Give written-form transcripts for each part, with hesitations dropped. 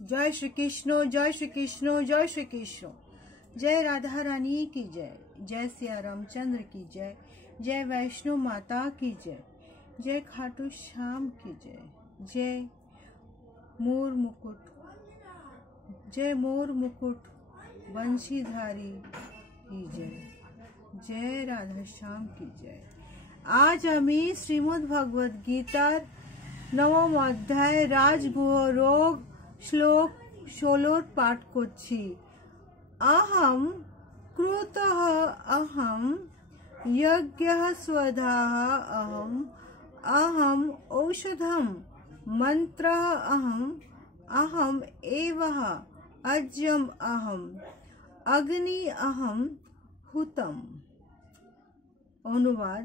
जय श्री कृष्ण, जय श्री कृष्ण, जय श्री कृष्ण। जय राधा रानी की जय, जय सिया रामचंद्र की जय, जय वैष्णो माता की जय, जय खाटू श्याम की जय, जय मोर मुकुट, जय मोर मुकुट बंशीधारी की जय, जय राधा श्याम की जय। आज आमी श्रीमद् भगवद गीतार नवम अध्याय राजगुह रोग श्लोक 16 पाठ করছি। अहम क्रुतः अहम यज्ञः स्वधाः अहम अहम औषधम मंत्रः अहम अहम एवः अज्यम अहम अग्नि अहम हुतम। অনুবাদ,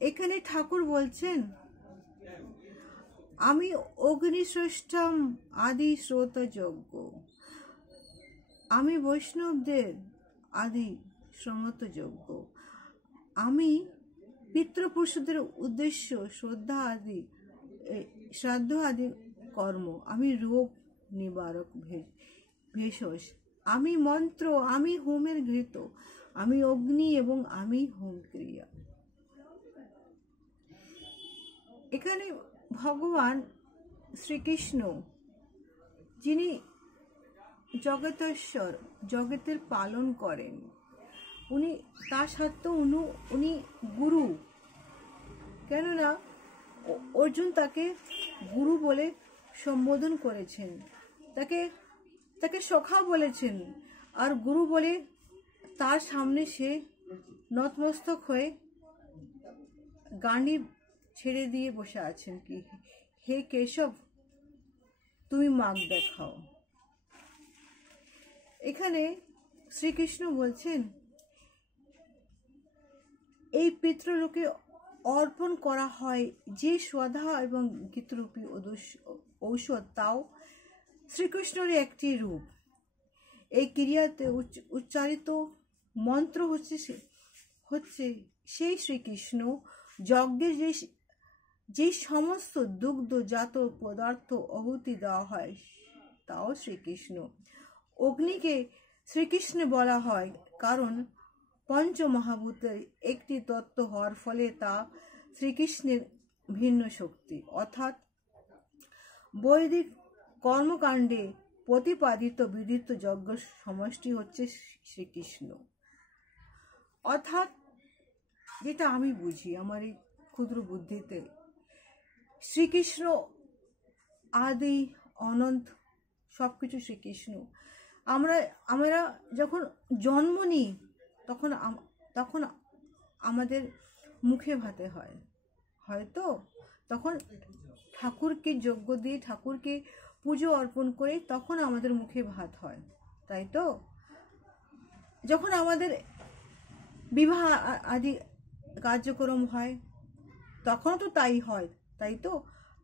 এখানে ঠাকুর বলছেন আমি অগ্নিশ্রেষ্ঠম আদি শ্রোত যজ্ঞ, আমি বৈষ্ণবদের আদি শ্রমত যজ্ঞ, আমি পিতৃপুরুষদের উদ্দেশ্য শ্রাদ্ধ আদি কর্ম, আমি রোগ নিবারক ভেষজ, আমি মন্ত্র, আমি হোমের ঘৃত, আমি অগ্নি এবং আমি হোম ক্রিয়া। এখানে ভগবান শ্রীকৃষ্ণ যিনি জগতেশ্বর, জগতের পালন করেন, উনি তা সত্ত্বেও উনি গুরু। কেননা অর্জুন তাকে গুরু বলে সম্বোধন করেছেন, তাকে সখা বলেছেন, আর গুরু বলে তার সামনে সে নতমস্তক হয়ে গান্ডীব ছেড়ে দিয়ে বসে আছেন কি হে কেশব তুমি মাগ দেখাও। এখানে শ্রীকৃষ্ণ বলছেন এই পিতৃলোকে অর্পণ করা হয় যে শ্রদ্ধা এবং গীতরূপী ঔষধ, তাও শ্রীকৃষ্ণের একটি রূপ। এই ক্রিয়াতে উচ্চারিত মন্ত্র হচ্ছে সেই শ্রীকৃষ্ণ। যজ্ঞের যে সমস্ত দুগ্ধজাত পদার্থ আহুতি দেওয়া হয় তাও শ্রীকৃষ্ণ। অগ্নিকে শ্রীকৃষ্ণ বলা হয় কারণ পঞ্চমহাভূতের একটি তত্ত্ব হওয়ার ফলে তা শ্রীকৃষ্ণের ভিন্ন শক্তি, অর্থাৎ বৈদিক কর্মকাণ্ডে প্রতিপাদিত বিদিত যজ্ঞ সমষ্টি হচ্ছে শ্রীকৃষ্ণ। অর্থাৎ যেটা আমি বুঝি আমার এই ক্ষুদ্র বুদ্ধিতে, শ্রীকৃষ্ণ আদি অনন্ত, সবকিছু শ্রীকৃষ্ণ। আমরা যখন জন্ম নিই তখন আমাদের মুখে ভাতে হয়, হয়তো তখন ঠাকুরকে যজ্ঞ দিয়ে ঠাকুরকে পুজো অর্পণ করে তখন আমাদের মুখে ভাত হয়, তাই তো? যখন আমাদের বিবাহ আদি কার্যক্রম হয় তখনও তো তাই হয়, তাই তো?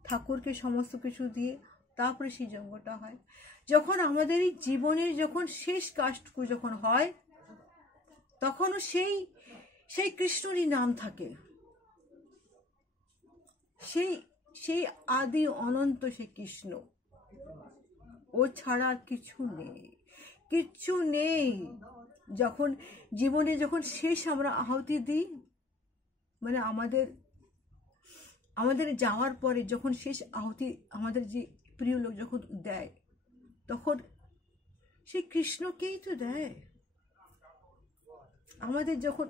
ঠাকুরকে সমস্ত কিছু দিয়ে তারপরে সেই যজ্ঞটা হয়। যখন আমাদের এই জীবনের যখন শেষ কাজটুকু যখন হয় তখনও সেই কৃষ্ণরই নাম থাকে, সেই আদি অনন্ত সেই কৃষ্ণ, ও ছাড়া আর কিচ্ছু নেই। যখন জীবনে যখন শেষ আমরা আহুতি দিই, মানে আমাদের যাওয়ার পরে যখন শেষ আহুতি আমাদের যে প্রিয় লোক যখন দেয়, তখন সেই কৃষ্ণকেই তো দেয়। আমাদের যখন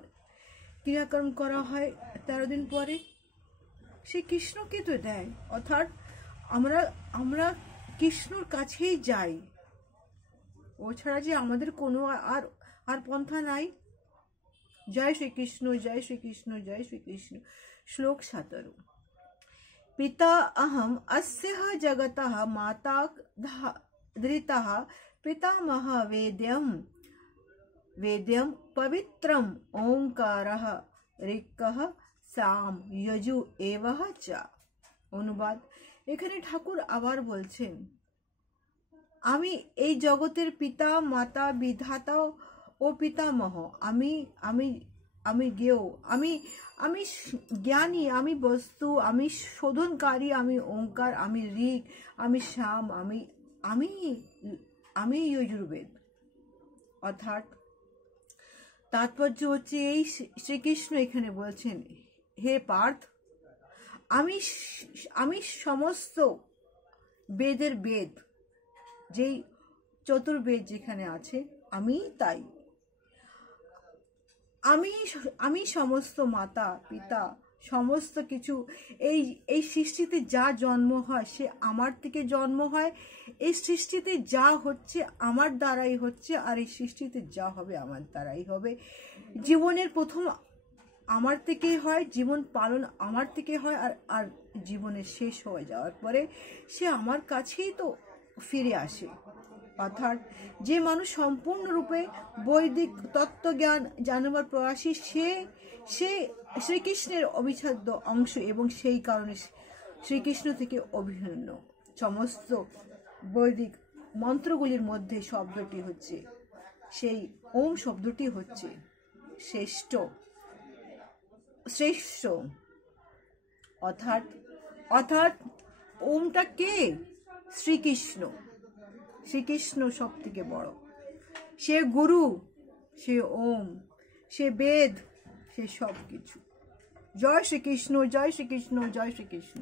ক্রিয়াকর্ম করা হয় 13 দিন পরে সেই কৃষ্ণকে তো দেয়, অর্থাৎ আমরা কৃষ্ণর কাছেই যাই, ও ছাড়া যে আমাদের কোনো আর পন্থা নাই। জয় শ্রীকৃষ্ণ, জয় শ্রীকৃষ্ণ, জয় শ্রীকৃষ্ণ। শ্লোক 17। পিতা অহম अस्यः जगतः माता धृतः पितामह वेद्यं पवित्रम ओंकारः ऋक्कः साम यजु एवः च। অনুবাদ, এখানে ঠাকুর আবার বলছেন আমি এই জগতের পিতা, মাতা, বিধাতা ও পিতামহ, আমি জ্ঞেয়, আমি জ্ঞানী, আমি বস্তু, আমি শোধনকারী, আমি ওঙ্কার, আমি ঋক, আমি শ্যাম, আমি আমি যজুর্বেদ। অর্থাৎ তাৎপর্য হচ্ছে এই, শ্রীকৃষ্ণ এখানে বলছেন, হে পার্থ, আমি সমস্ত বেদের বেদ, যেই চতুর্বেদ যেখানে আছে আমি তাই। আমি সমস্ত মাতা পিতা সমস্ত কিছু, এই এই সৃষ্টিতে যা জন্ম হয় সে আমার থেকে জন্ম হয়, এই সৃষ্টিতে যা হচ্ছে আমার দ্বারাই হচ্ছে, আর এই সৃষ্টিতে যা হবে আমার দ্বারাই হবে। জীবনের প্রথম আমার থেকে হয়, জীবন পালন আমার থেকে হয়, আর আর জীবনের শেষ হয়ে যাওয়ার পরে সে আমার কাছেই তো ফিরে আসে। অর্থাৎ যে মানুষ সম্পূর্ণরূপে বৈদিক তত্ত্বজ্ঞান জানবার প্রয়াসী, সে শ্রীকৃষ্ণের অবিচ্ছেদ্য অংশ, এবং সেই কারণে শ্রীকৃষ্ণ থেকে অভিন্ন। সমস্ত বৈদিক মন্ত্রগুলির মধ্যে শব্দটি হচ্ছে, সেই ওম শব্দটি হচ্ছে শ্রেষ্ঠ। অর্থাৎ ওমটা কে? শ্রীকৃষ্ণ। শ্রীকৃষ্ণ সব থেকে বড়, সে গুরু, সে ওম, সে বেদ, সে সব কিছু। জয় শ্রীকৃষ্ণ, জয় শ্রীকৃষ্ণ, জয় শ্রীকৃষ্ণ।